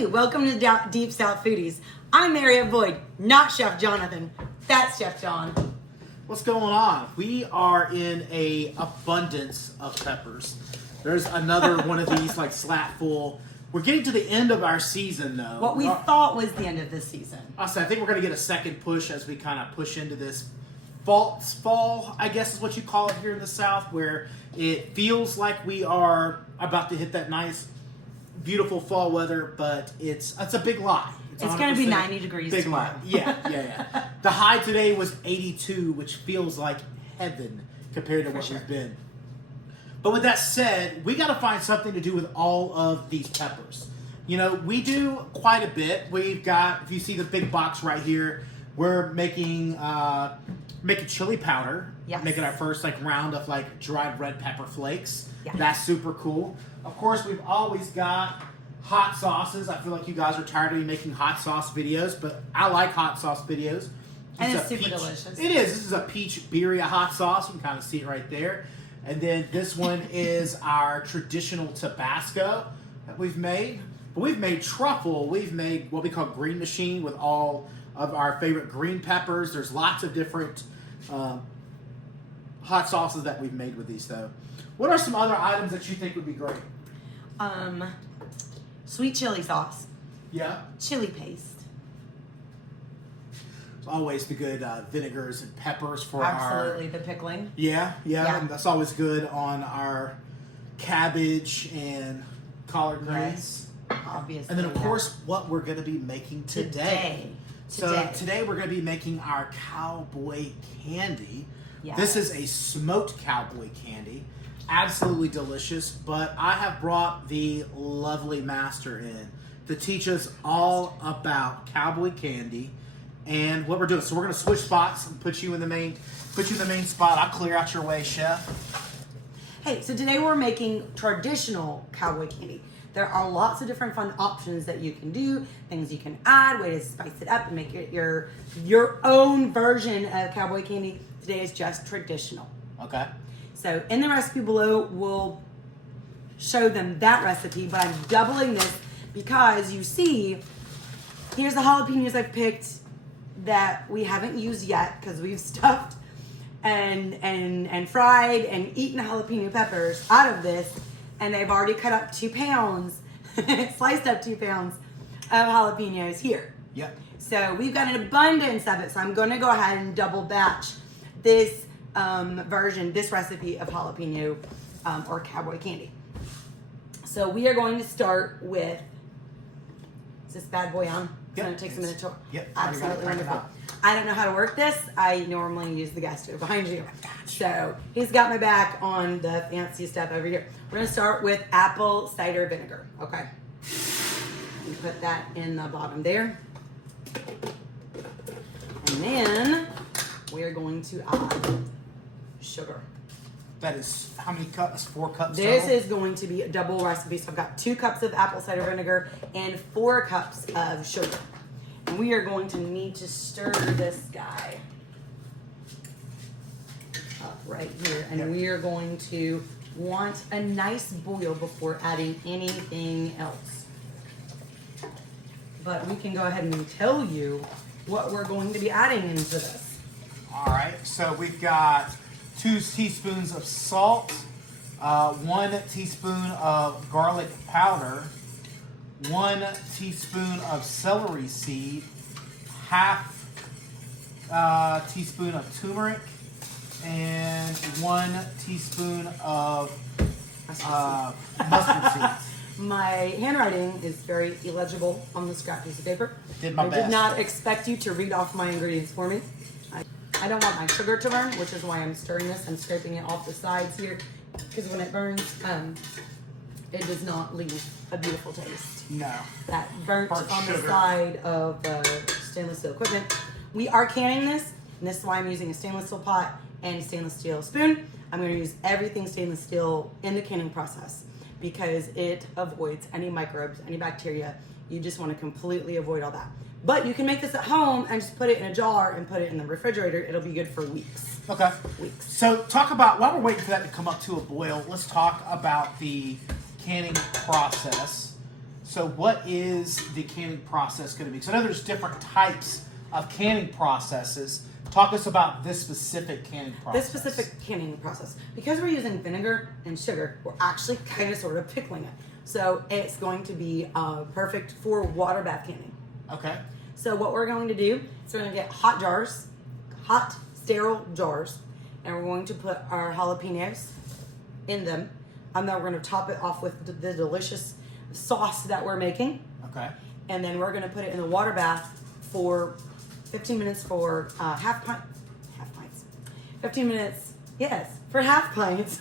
Hey, welcome to Deep South Foodies. I'm Mariette Boyd, not Chef Jonathan. That's Chef John. What's going on? We are in a abundance of peppers. There's another one of these like slat full. We're getting to the end of our season though. What we thought was the end of this season. I think we're going to get a second push as we kind of push into this fall, I guess is what you call it here in the South, where it feels like we are about to hit that nice, beautiful fall weather, but it's a big lie. It's going to be 90 degrees big tomorrow. lie. Yeah. The high today was 82, which feels like heaven compared to what we've been. But with that said, we got to find something to do with all of these peppers. You know, we do quite a bit. We've got, if you see the big box right here, we're making chili powder. Yes. Making our first like round of like dried red pepper flakes. Yeah. That's super cool. Of course, we've always got hot sauces. I feel like you guys are tired of me making hot sauce videos, but I like hot sauce videos. And it's super delicious. It is. This is a peach birria hot sauce. You can kind of see it right there. And then this one is our traditional Tabasco that we've made. But we've made truffle. We've made what we call green machine with all of our favorite green peppers. There's lots of different hot sauces that we've made with these, though. What are some other items that you think would be great? Sweet chili sauce. Yeah. Chili paste. It's always the good vinegars and peppers for Absolutely, the pickling. Yeah. And that's always good on our cabbage and collard greens. Yes, obviously. And then, of course, what we're going to be making today. So today we're going to be making our cowboy candy. Yes. This is a smoked cowboy candy. Absolutely delicious. But I have brought the lovely master in to teach us all about cowboy candy and what we're doing. So we're going to switch spots and put you in the main spot. I'll clear out your way, chef. Hey, so today we're making traditional cowboy candy. There are lots of different fun options that you can do, things you can add, ways to spice it up and make it your own version of cowboy candy. Today is just traditional. Okay. So in the recipe below, we'll show them that recipe, but I'm doubling this because you see, here's the jalapenos I've picked that we haven't used yet because we've stuffed and fried and eaten jalapeno peppers out of this. And they've already cut up 2 pounds, sliced up 2 pounds of jalapenos here. Yep. So we've got an abundance of it. So I'm going to go ahead and double batch this this recipe of jalapeno or cowboy candy. So we are going to start with, is this bad boy on? It's going to take a minute to. Yep. Absolutely wonderful. I don't know how to work this. I normally use the gas stove behind you. So he's got my back on the fancy stuff over here. We're going to start with apple cider vinegar. Okay. You put that in the bottom there. And then we are going to add sugar. That is how many cups? 4 cups. This total? is going to be a double recipe. So I've got 2 cups of apple cider vinegar and 4 cups of sugar. And we are going to need to stir this guy up right here. And we are going to want a nice boil before adding anything else. But we can go ahead and tell you what we're going to be adding into this. All right, so we've got 2 teaspoons of salt, 1 teaspoon of garlic powder, 1 teaspoon of celery seed, half teaspoon of turmeric, and 1 teaspoon of mustard seeds. My handwriting is very illegible on the scrap piece of paper. Did my I best. did not expect you to read off my ingredients for me. I don't want my sugar to burn, which is why I'm stirring this. I'm scraping it off the sides here because when it burns, it does not leave a beautiful taste. No. That burnt on sugar. the side of the stainless steel equipment. We are canning this, and this is why I'm using a stainless steel pot and stainless steel spoon. I'm going to use everything stainless steel in the canning process because it avoids any microbes, any bacteria. You just want to completely avoid all that. But you can make this at home and just put it in a jar and put it in the refrigerator. It'll be good for weeks. Okay. Weeks. So talk about, while we're waiting for that to come up to a boil, let's talk about the canning process. So what is the canning process going to be? Because I know there's different types of canning processes. Talk us about this specific canning process. This specific canning process. Because we're using vinegar and sugar, we're actually kind of sort of pickling it. So it's going to be perfect for water bath canning. Okay. So what we're going to do is we're going to get hot jars, hot sterile jars, and we're going to put our jalapenos in them. And then we're going to top it off with the delicious sauce that we're making. Okay. And then we're going to put it in the water bath for 15 minutes for half pints. 15 minutes, yes, for half pints.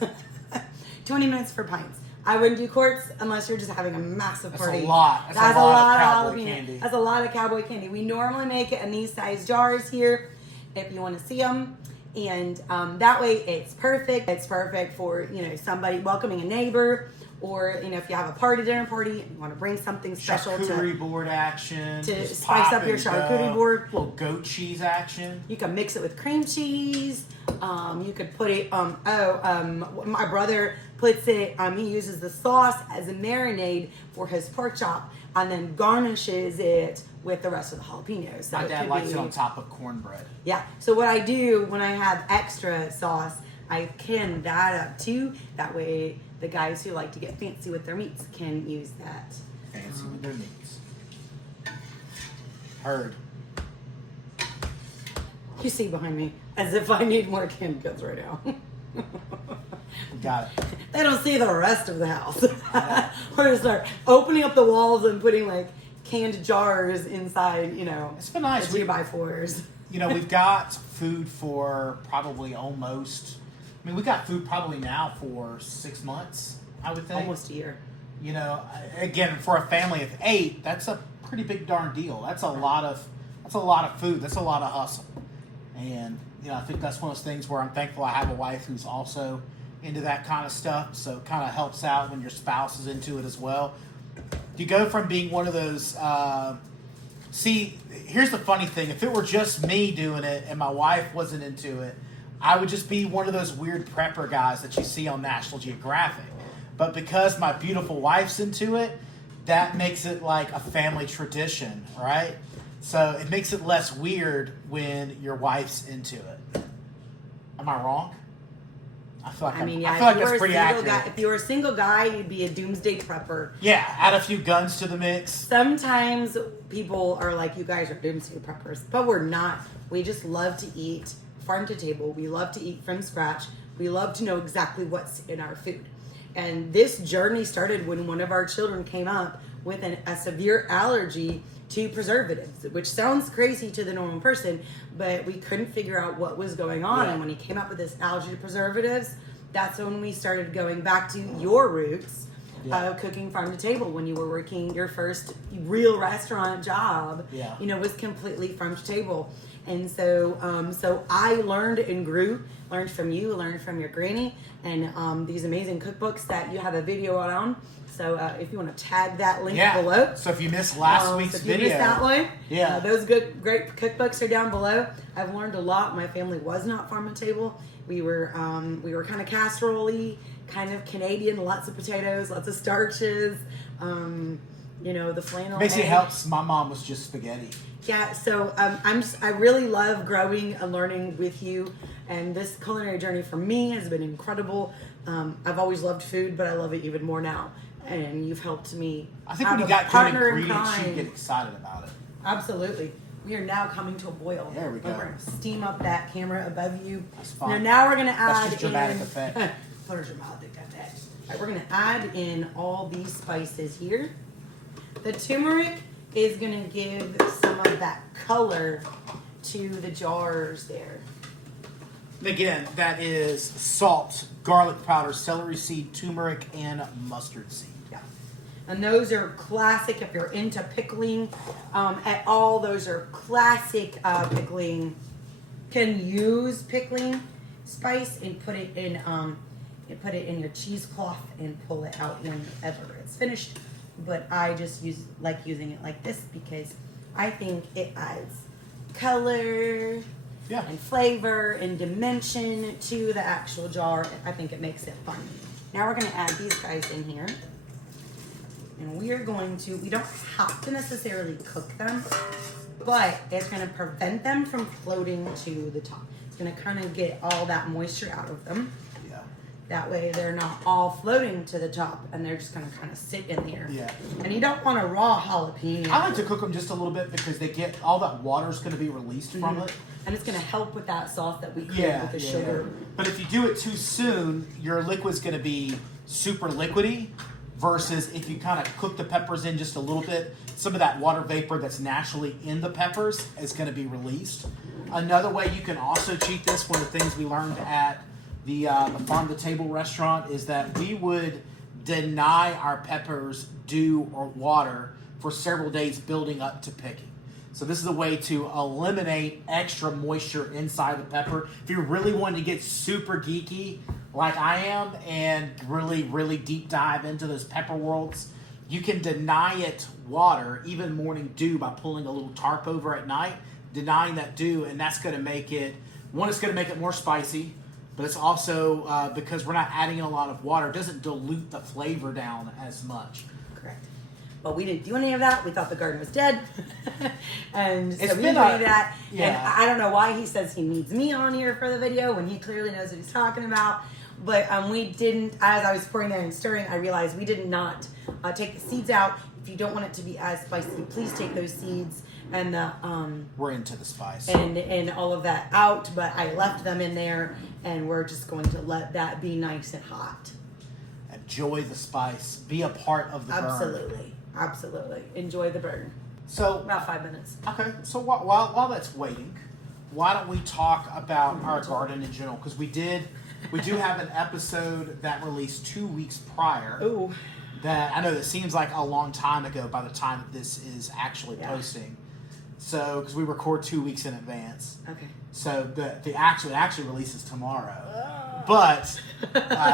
20 minutes for pints. I wouldn't do quarts unless you're just having a massive party. That's a lot. That's a lot of cowboy jalapeno candy. That's a lot of cowboy candy. We normally make it in these size jars here, if you want to see them. And that way it's perfect. It's perfect for, somebody welcoming a neighbor, or, if you have a dinner party, and you want to bring something special Charcuterie board action. to just spice pop up your and charcuterie go. board. Little goat cheese action. You can mix it with cream cheese. You could put it. My brother puts it. He uses the sauce as a marinade for his pork chop, and then garnishes it with the rest of the jalapenos. So My dad could likes be- it on top of cornbread. Yeah. So what I do when I have extra sauce, I can that up too. That way, the guys who like to get fancy with their meats can use that. Fancy with their meats. Heard. You see behind me, as if I need more canned goods right now. Got it. They don't see the rest of the house. We're just start opening up the walls and putting like canned jars inside, It's been nice. the 2x4s. We've got food for probably almost. We got food probably now for 6 months, I would think. Almost a year. Again, for a family of 8, that's a pretty big darn deal. That's a lot of food. That's a lot of hustle. And I think that's one of those things where I'm thankful I have a wife who's also into that kind of stuff. So it kind of helps out when your spouse is into it as well. You go from being one of those. See, here's the funny thing: if it were just me doing it and my wife wasn't into it, I would just be one of those weird prepper guys that you see on National Geographic. But because my beautiful wife's into it, that makes it like a family tradition, right? So it makes it less weird when your wife's into it. Am I wrong? I feel like I feel like that's pretty accurate. If you were a single guy, you'd be a doomsday prepper. Yeah, add a few guns to the mix. Sometimes people are like, you guys are doomsday preppers, but we're not. We just love to eat farm to table. We love to eat from scratch. We love to know exactly what's in our food. And this journey started when one of our children came up with a severe allergy to preservatives, which sounds crazy to the normal person, but we couldn't figure out what was going on. Yeah. And when he came up with this allergy to preservatives, that's when we started going back to your roots of cooking farm to table. When you were working your first real restaurant job, was completely farm to table. And so I learned and learned from you, learned from your granny, and these amazing cookbooks that you have a video on. So if you want to tag that link below. So if you missed last week's if video, you missed that one, those great cookbooks are down below. I've learned a lot. My family was not farm to table. We were kind of casserole-y, kind of Canadian. Lots of potatoes, lots of starches. The flannel. Basically egg. helps. My mom was just spaghetti. Yeah, so I really love growing and learning with you, and this culinary journey for me has been incredible. I've always loved food, but I love it even more now, and you've helped me. I think when you got good partner in ingredients, you crime. get excited about it. Absolutely. We are now coming to a boil. There we go. We're going to steam up that camera above you. That's fine. Now we're going to add That's just dramatic in, effect. For dramatic effect. All right, we're going to add in all these spices here. The turmeric is going to give some of that color to the jars there. Again, that is salt, garlic powder, celery seed, turmeric, and mustard seed. Yeah. And those are classic if you're into pickling at all. Those are classic pickling. Can use pickling spice and put it in your cheesecloth and pull it out whenever it's finished. But I just like using it like this because I think it adds color and flavor and dimension to the actual jar. I think it makes it fun. Now we're going to add these guys in here. And we are going to, we don't have to necessarily cook them, but it's going to prevent them from floating to the top. It's going to kind of get all that moisture out of them. Yeah. That way they're not all floating to the top and they're just going to kind of sit in there. Yeah. And you don't want a raw jalapeno. I like to cook them just a little bit because they get, all that water's going to be released from it. And it's going to help with that sauce that we create with the sugar. But if you do it too soon, your liquid's going to be super liquidy versus if you kind of cook the peppers in just a little bit, some of that water vapor that's naturally in the peppers is going to be released. Another way you can also cheat this, one of the things we learned at the Farm to Table restaurant is that we would deny our peppers dew or water for several days building up to picking. So this is a way to eliminate extra moisture inside the pepper. If you're really wanting to get super geeky like I am and really, really deep dive into those pepper worlds, you can deny it water, even morning dew, by pulling a little tarp over at night, denying that dew, and that's going to make it, one, it's going to make it more spicy, but it's also, because we're not adding in a lot of water, it doesn't dilute the flavor down as much. Correct. But we didn't do any of that. We thought the garden was dead. And so It's we been didn't do any of that. yeah. And I don't know why he says he needs me on here for the video when he clearly knows what he's talking about. But we didn't, as I was pouring there and stirring, I realized we did not take the seeds out. If you don't want it to be as spicy, please take those seeds and the We're into the spice. and all of that out. But I left them in there, and we're just going to let that be nice and hot. Enjoy the spice. Be a part of the burn. Absolutely. Absolutely. Enjoy the burn. So About 5 minutes. okay, so while that's waiting, why don't we talk about our garden in general? Because we do have an episode that released 2 weeks prior. Ooh. That I know that seems like a long time ago by the time that this is actually Yeah. posting. So because we record 2 weeks in advance, Okay. so it actually releases tomorrow. But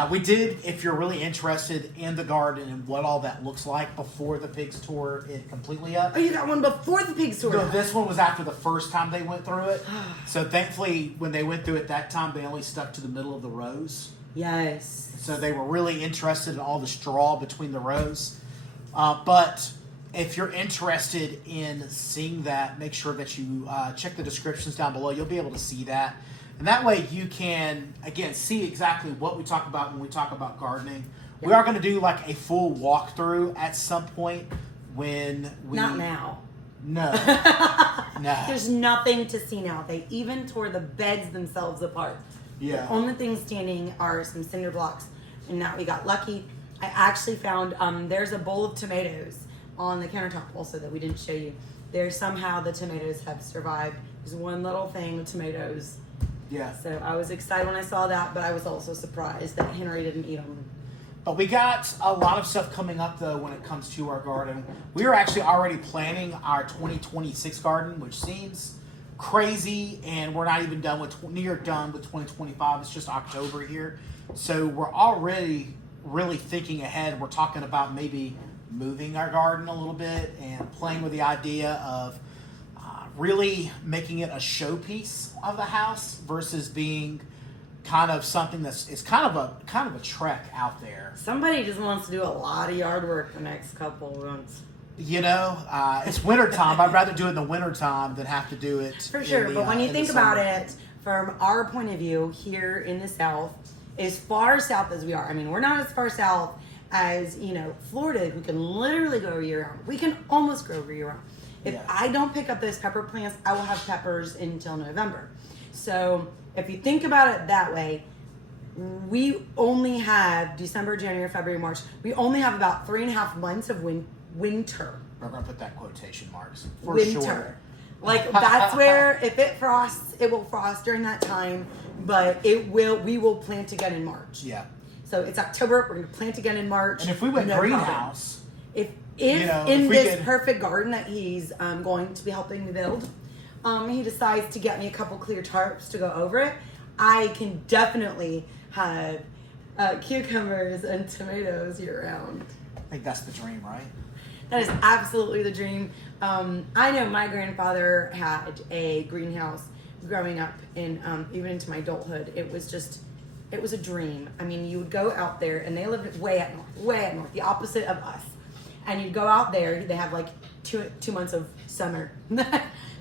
we did, if you're really interested in the garden and what all that looks like before the pigs tore it completely up. Oh, you got one before the pig store. No, this one was after the first time they went through it. So thankfully, when they went through it that time, they only stuck to the middle of the rows. Yes. So they were really interested in all the straw between the rows. But if you're interested in seeing that, make sure that you check the descriptions down below. You'll be able to see that. And that way you can, again, see exactly what we talk about when we talk about gardening. We are going to do like a full walkthrough at some point when we... Not now. No. No. There's nothing to see now. They even tore the beds themselves apart. Yeah. The only things standing are some cinder blocks, and now we got lucky. I actually found there's a bowl of tomatoes on the countertop also that we didn't show you. There's somehow the tomatoes have survived. There's one little thing of tomatoes. Yeah. So I was excited when I saw that, but I was also surprised that Henry didn't eat them. But we got a lot of stuff coming up, though, when it comes to our garden. We are actually already planning our 2026 garden, which seems crazy, and we're not even done with near done with 2025. It's just October here. So we're already really thinking ahead. We're talking about maybe moving our garden a little bit and playing with the idea of really making it a showpiece of the house versus being kind of something it's kind of a trek out there. Somebody just wants to do a lot of yard work the next couple months. You know, it's winter time. I'd rather do it in the winter time than have to do it For sure, but when you in think the about summer. it from our point of view here in the South, as far south as we are, I mean, we're not as far south as, Florida. We can literally grow year round. We can almost grow year round. If Yeah. I don't pick up those pepper plants, I will have peppers until November. So if you think about it that way, we only have December, January, February, March. We only have about 3.5 months of winter. We're going to put that quotation marks for Winter. sure. Like that's where if it frosts, it will frost during that time, but we will plant again in March. Yeah. So it's October, we're gonna plant again in March. And if we went no problem. greenhouse, If if in we this could- perfect garden that he's going to be helping me build, he decides to get me a couple clear tarps to go over it, I can definitely have cucumbers and tomatoes year round. I think that's the dream, right? That is absolutely the dream. I know my grandfather had a greenhouse growing up, and even into my adulthood, it was a dream. I mean, you would go out there, and they lived way up north, the opposite of us. and you go out there. They have like two months of summer,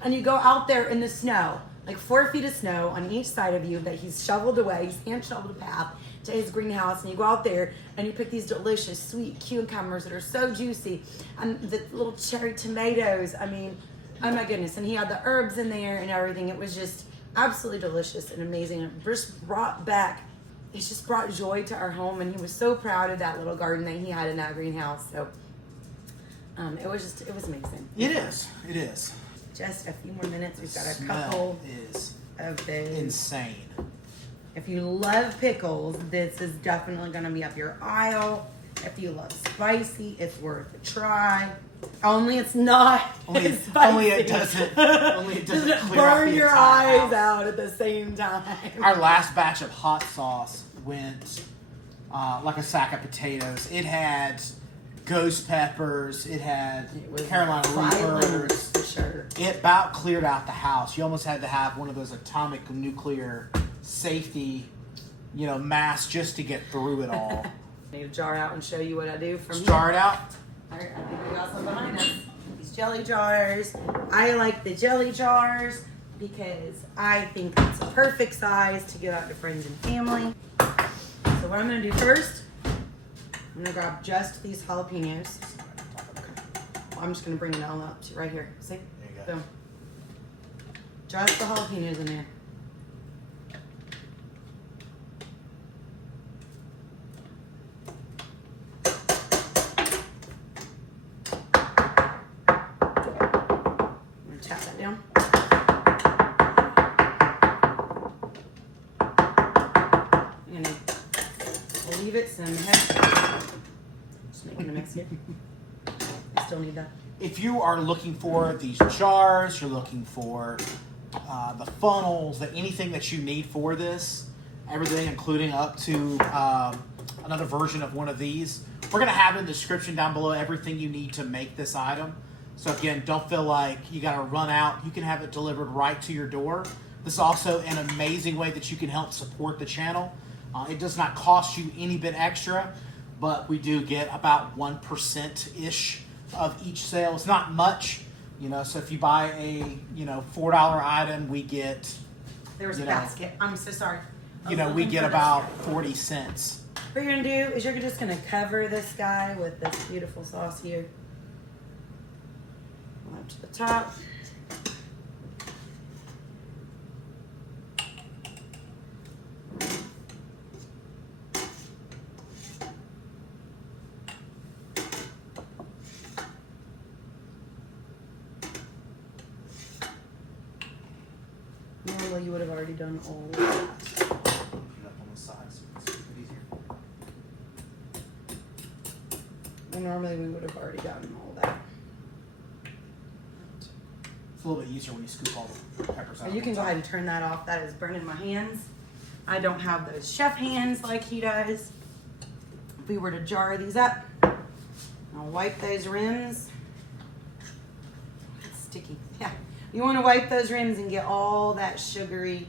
and you go out there in the snow, like 4 feet of snow on each side of you that he's shoveled away. He's hand shoveled a path to his greenhouse, and you go out there and you pick these delicious sweet cucumbers that are so juicy, and the little cherry tomatoes. I mean, oh my goodness! And he had the herbs in there and everything. It was just absolutely delicious and amazing. It just brought joy to our home, and he was so proud of that little garden that he had in that greenhouse. So it was amazing. It is. Just a few more minutes. We've got a Smell couple is of those. insane. If you love pickles, this is definitely going to be up your aisle. If you love spicy, it's worth a try. Only it's not as spicy. Only it doesn't clear out burn the your entire eyes house. out at the same time. Our last batch of hot sauce went like a sack of potatoes. It had ghost peppers. It had Carolina Reapers. For sure. It about cleared out the house. You almost had to have one of those atomic nuclear safety, masks just to get through it all. I need to jar out and show you what I do from here. Jar it out. All right, I think we got some behind us. These jelly jars. I like the jelly jars because I think it's a perfect size to give out to friends and family. So what I'm going to do first, I'm going to grab just these jalapenos. I'm just going to bring it all up to right here. See? There you go. Boom. Just the jalapenos in there. Tap that down. I'm gonna leave it some heck. Just making a mix here. I still need that. If you are looking for these jars, you're looking for the funnels, anything that you need for this, everything including up to another version of one of these, we're going to have in the description down below everything you need to make this item. So again, don't feel like you got to run out. You can have it delivered right to your door. This is also an amazing way that you can help support the channel. It does not cost you any bit extra, but we do get about 1%-ish of each sale. It's not much, so if you buy a, $4 item, we get, There was a basket. I'm so sorry. we get about 40 cents. What you're going to do is you're just going to cover this guy with this beautiful sauce here. Up to the top. Normally you would have already done all of that. Put it up on the side so it's a bit easier. Well, normally we would have already gotten all that. It's a little bit easier when you scoop all the peppers out. You can go ahead and turn that off. That is burning my hands. I don't have those chef hands like he does. If we were to jar these up, I'll wipe those rims. It's sticky. Yeah. You want to wipe those rims and get all that sugary.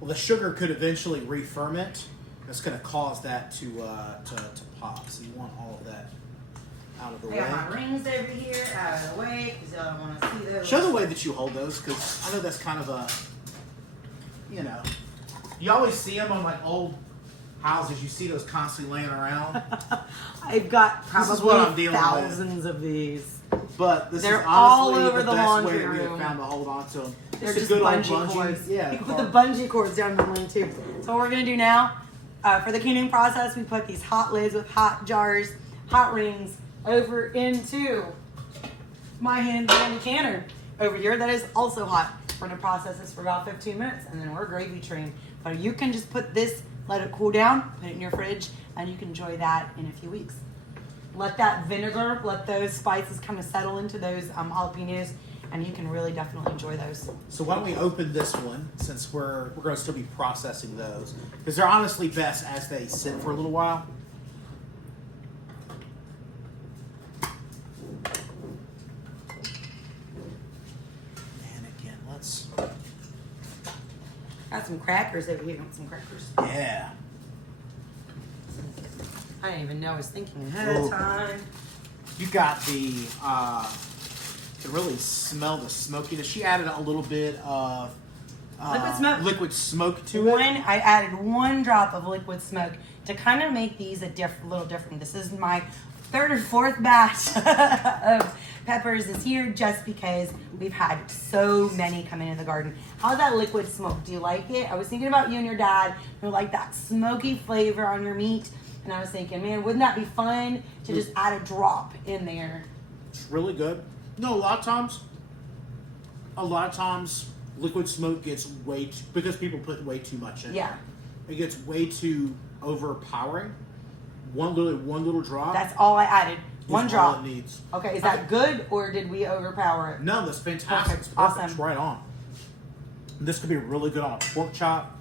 Well, the sugar could eventually re-ferment. That's going to cause that to pop. So you want all of that out of the I way. got my rings over here out of the way because y'all don't want to see those. Show the way that you hold those, because I know that's kind of a, you always see them on like old houses. You see those constantly laying around. I've got This is what I'm probably dealing with. thousands of these. But this They're is all honestly over the the best laundry way we have room. found to hold on to them. They're It's a just good old bungee cords. Yeah, You can put the bungee cords down the line too. So what we're gonna do now, for the canning process, we put these hot lids with hot jars, hot rings over into my hand candy canner over here that is also hot. We're gonna process this for about 15 minutes and then we're gravy trained. But you can just put this, let it cool down, put it in your fridge, and you can enjoy that in a few weeks. Let that vinegar, let those spices kind of settle into those jalapenos, and you can really definitely enjoy those. So why don't we open this one, since we're going to still be processing those, because they're honestly best as they sit for a little while. And again, let's. Got some crackers over here. Want some crackers? Yeah. I didn't even know I was thinking ahead of Ooh. time. You got the, to really smell the smokiness. She added a little bit of liquid smoke to it. I added 1 drop of liquid smoke to kind of make these a little different. This is my 3rd or 4th batch of peppers this year, just because we've had so many come into the garden. How's that liquid smoke? Do you like it? I was thinking about you and your dad who like that smoky flavor on your meat, and I was thinking, man, wouldn't that be fun to just add a drop in there? It's really good. No, a lot of times liquid smoke gets because people put way too much in. Yeah. It gets way too overpowering. One little drop. That's all I added. 1 drop. All it needs. Okay, is that good, or did we overpower it? No, that's fantastic. Perfect. It's perfect. Awesome. It's right on. This could be really good on a pork chop.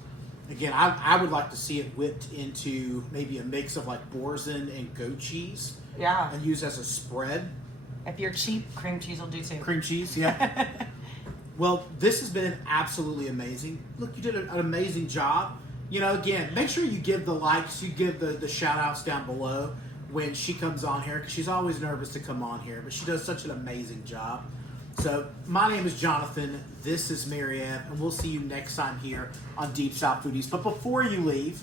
Again, I would like to see it whipped into maybe a mix of like boursin and goat cheese. Yeah. And used as a spread. If you're cheap, cream cheese will do too. Cream cheese, yeah. Well, this has been absolutely amazing. Look, you did an amazing job. You know, again, make sure you give the likes, you give the shout outs down below when she comes on here, because she's always nervous to come on here, but she does such an amazing job. So, my name is Jonathan, this is Mary Ann, and we'll see you next time here on Deep South Foodies. But before you leave,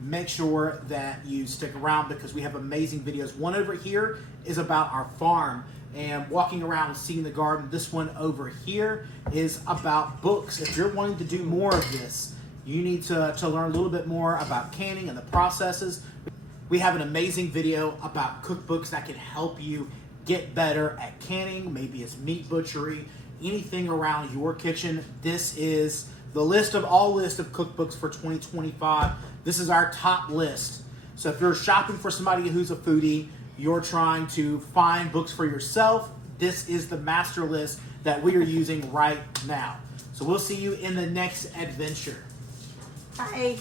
make sure that you stick around, because we have amazing videos. One over here is about our farm and walking around and seeing the garden. This one over here is about books. If you're wanting to do more of this, you need to learn a little bit more about canning and the processes. We have an amazing video about cookbooks that can help you get better at canning. Maybe it's meat butchery, anything around your kitchen. This is the list of cookbooks for 2025. This is our top list. So if you're shopping for somebody who's a foodie, you're trying to find books for yourself, this is the master list that we are using right now. So we'll see you in the next adventure. Bye.